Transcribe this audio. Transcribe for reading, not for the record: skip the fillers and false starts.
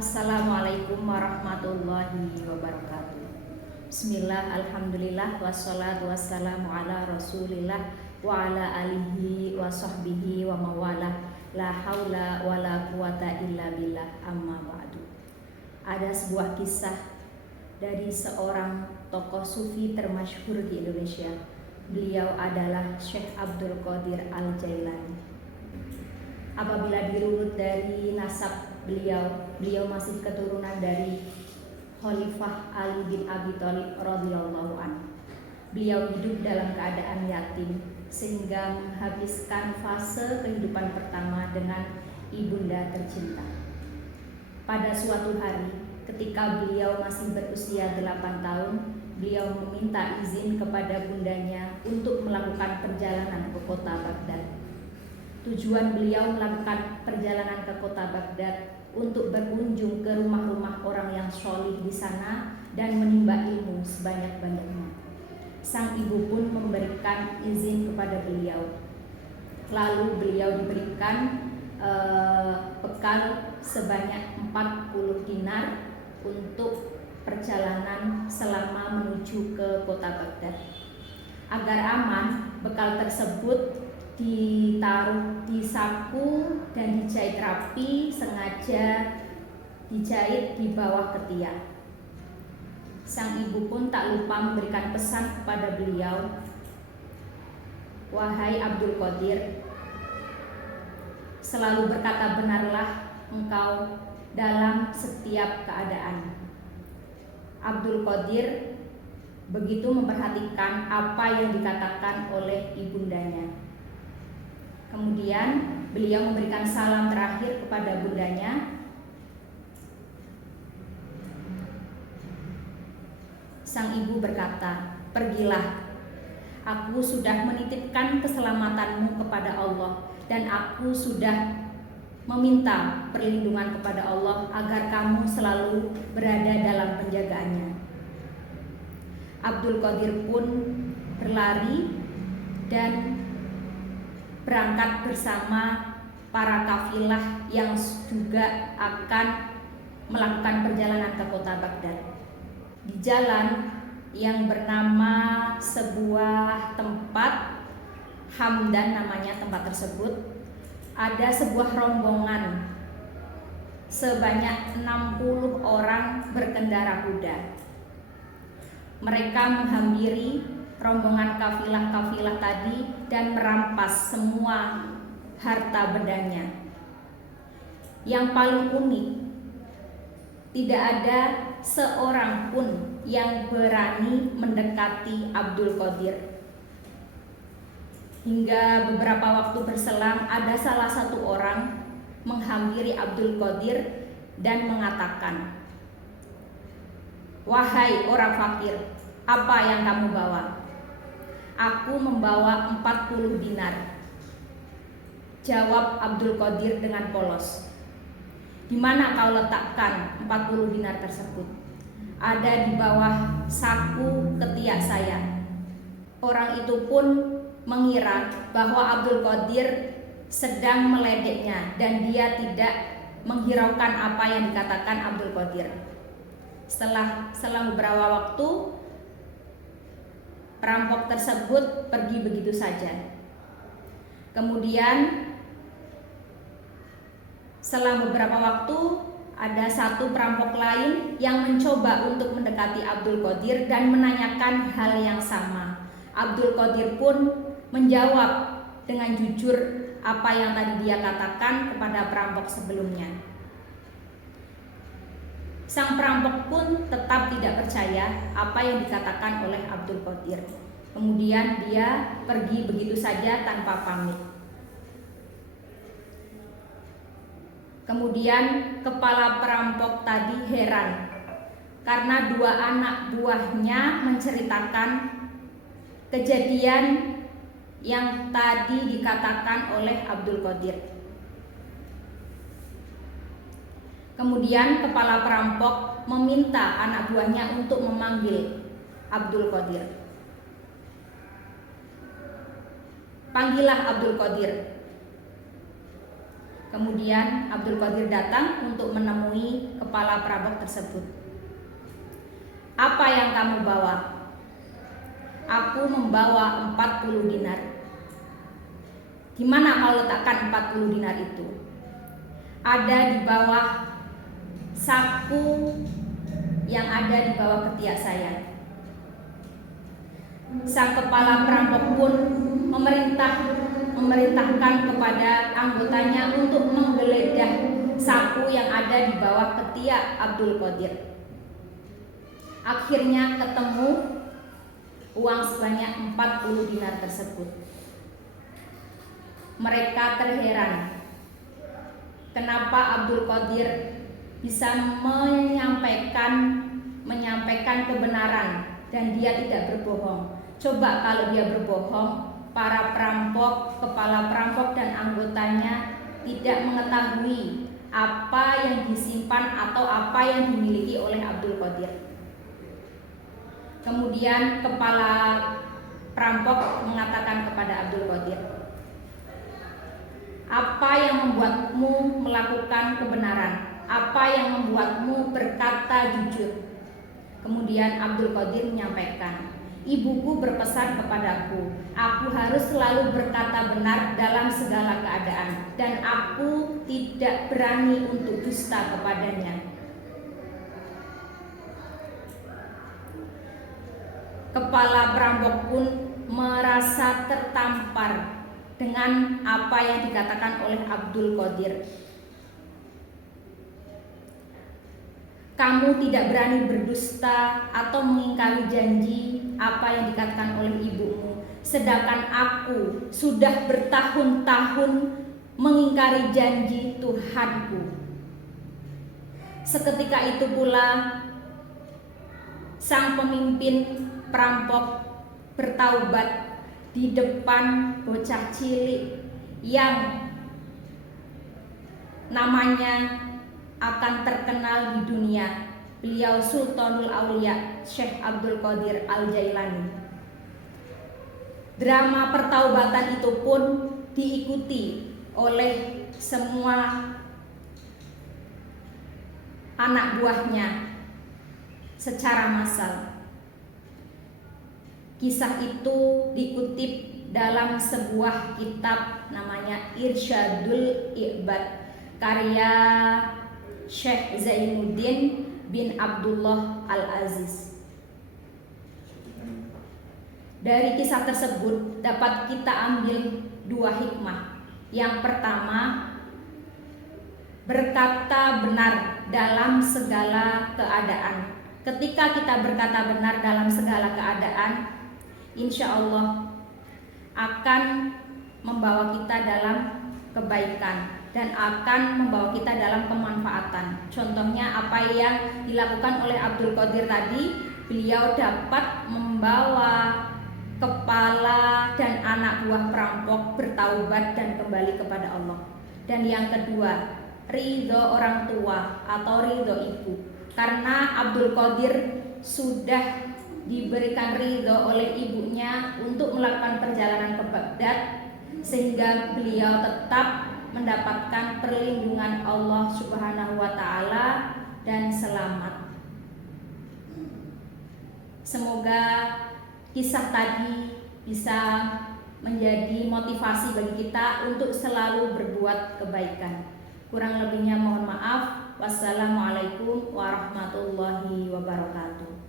Assalamualaikum warahmatullahi wabarakatuh. Bismillah, alhamdulillah, wassalatu wassalamu ala rasulillah wa ala alihi wa sahbihi wa mawalah. La haula wa la quwata illa billah, amma ba'du. Ada sebuah kisah dari seorang tokoh sufi termasyhur di Indonesia. Beliau adalah Syekh Abdul Qadir Al-Jailani. Apabila dirunut dari nasab beliau masih keturunan dari Khalifah Ali bin Abi Thalib radhiyallahu anhu. Beliau hidup dalam keadaan yatim sehingga menghabiskan fase kehidupan pertama dengan ibunda tercinta. Pada suatu hari, ketika beliau masih berusia 8 tahun, beliau meminta izin kepada bundanya untuk melakukan perjalanan ke kota Baghdad. Tujuan beliau melakukan perjalanan ke kota Baghdad untuk berkunjung ke rumah-rumah orang yang sholih di sana dan menimba ilmu sebanyak-banyaknya. Sang ibu pun memberikan izin kepada beliau. Lalu beliau diberikan bekal sebanyak 40 dinar untuk perjalanan selama menuju ke kota Baghdad. Agar aman, bekal tersebut ditaruh di saku dan dijahit rapi, sengaja dijahit di bawah ketiak. Sang ibu pun tak lupa memberikan pesan kepada beliau, "Wahai Abdul Qadir, selalu berkata benarlah engkau dalam setiap keadaan." Abdul Qadir begitu memperhatikan apa yang dikatakan oleh ibundanya. Kemudian beliau memberikan salam terakhir kepada bundanya. Sang ibu berkata, "Pergilah, aku sudah menitipkan keselamatanmu kepada Allah dan aku sudah meminta perlindungan kepada Allah agar kamu selalu berada dalam penjagaannya." Abdul Qadir pun berlari dan berangkat bersama para kafilah yang juga akan melakukan perjalanan ke kota Baghdad. Di jalan yang bernama sebuah tempat, Hamdan namanya tempat tersebut, ada sebuah rombongan sebanyak 60 orang berkendara kuda. Mereka menghampiri rombongan kafilah-kafilah tadi dan merampas semua harta bendanya. Yang paling unik, tidak ada seorang pun yang berani mendekati Abdul Qadir. Hingga beberapa waktu berselang, ada salah satu orang menghampiri Abdul Qadir dan mengatakan, "Wahai orang fakir, apa yang kamu bawa?" "Aku membawa 40 dinar," jawab Abdul Qadir dengan polos. "Di mana kau letakkan 40 dinar tersebut?" "Ada di bawah saku ketiak saya." Orang itu pun mengira bahwa Abdul Qadir sedang meledeknya dan dia tidak menghiraukan apa yang dikatakan Abdul Qadir. Setelah beberapa waktu, perampok tersebut pergi begitu saja. Kemudian setelah beberapa waktu, ada satu perampok lain yang mencoba untuk mendekati Abdul Qadir dan menanyakan hal yang sama. Abdul Qadir pun menjawab dengan jujur apa yang tadi dia katakan kepada perampok sebelumnya. Sang perampok pun tetap tidak percaya apa yang dikatakan oleh Abdul Qadir. Kemudian dia pergi begitu saja tanpa pamit. Kemudian kepala perampok tadi heran karena dua anak buahnya menceritakan kejadian yang tadi dikatakan oleh Abdul Qadir. Kemudian kepala perampok meminta anak buahnya untuk memanggil Abdul Qadir. "Panggillah Abdul Qadir." Kemudian Abdul Qadir datang untuk menemui kepala perampok tersebut, "Apa yang kamu bawa?" "Aku membawa 40 dinar." "Di mana kau letakkan 40 dinar itu?" "Ada di bawah saku yang ada di bawah ketiak saya." Sang kepala perampok pun memerintahkan kepada anggotanya untuk menggeledah saku yang ada di bawah ketiak Abdul Qadir. Akhirnya ketemu uang sebanyak 40 dinar tersebut. Mereka terheran kenapa Abdul Qadir bisa menyampaikan kebenaran dan dia tidak berbohong. Coba kalau dia berbohong, para perampok, kepala perampok dan anggotanya tidak mengetahui apa yang disimpan atau apa yang dimiliki oleh Abdul Qadir. Kemudian kepala perampok mengatakan kepada Abdul Qadir, "Apa yang membuatmu melakukan kebenaran? Apa yang membuatmu berkata jujur?" Kemudian Abdul Qadir menyampaikan, "Ibuku berpesan kepadaku, aku harus selalu berkata benar dalam segala keadaan, dan aku tidak berani untuk dusta kepadanya." Kepala perampok pun merasa tertampar dengan apa yang dikatakan oleh Abdul Qadir. "Kamu tidak berani berdusta atau mengingkari janji apa yang dikatakan oleh ibumu, sedangkan aku sudah bertahun-tahun mengingkari janji Tuhanku." Seketika itu pula sang pemimpin perampok bertaubat di depan bocah cilik yang namanya akan terkenal di dunia. Beliau Sultanul Aulia Syekh Abdul Qadir Al-Jailani. Drama pertaubatan itu pun diikuti oleh semua anak buahnya secara massal. Kisah itu dikutip dalam sebuah kitab namanya Irsyadul Ibad karya Syekh Zainuddin bin Abdullah Al-Aziz. Dari kisah tersebut dapat kita ambil dua hikmah. Yang pertama, berkata benar dalam segala keadaan. Ketika kita berkata benar dalam segala keadaan, insya Allah akan membawa kita dalam kebaikan dan akan membawa kita dalam kemanfaatan. Contohnya apa yang dilakukan oleh Abdul Qadir tadi, beliau dapat membawa kepala dan anak buah perampok bertaubat dan kembali kepada Allah. Dan yang kedua, ridho orang tua atau ridho ibu, karena Abdul Qadir sudah diberikan ridho oleh ibunya untuk melakukan perjalanan ke Baghdad, sehingga beliau tetap mendapatkan perlindungan Allah Subhanahu wa Ta'ala dan selamat. Semoga kisah tadi bisa menjadi motivasi bagi kita untuk selalu berbuat kebaikan. Kurang lebihnya mohon maaf. Wassalamualaikum warahmatullahi wabarakatuh.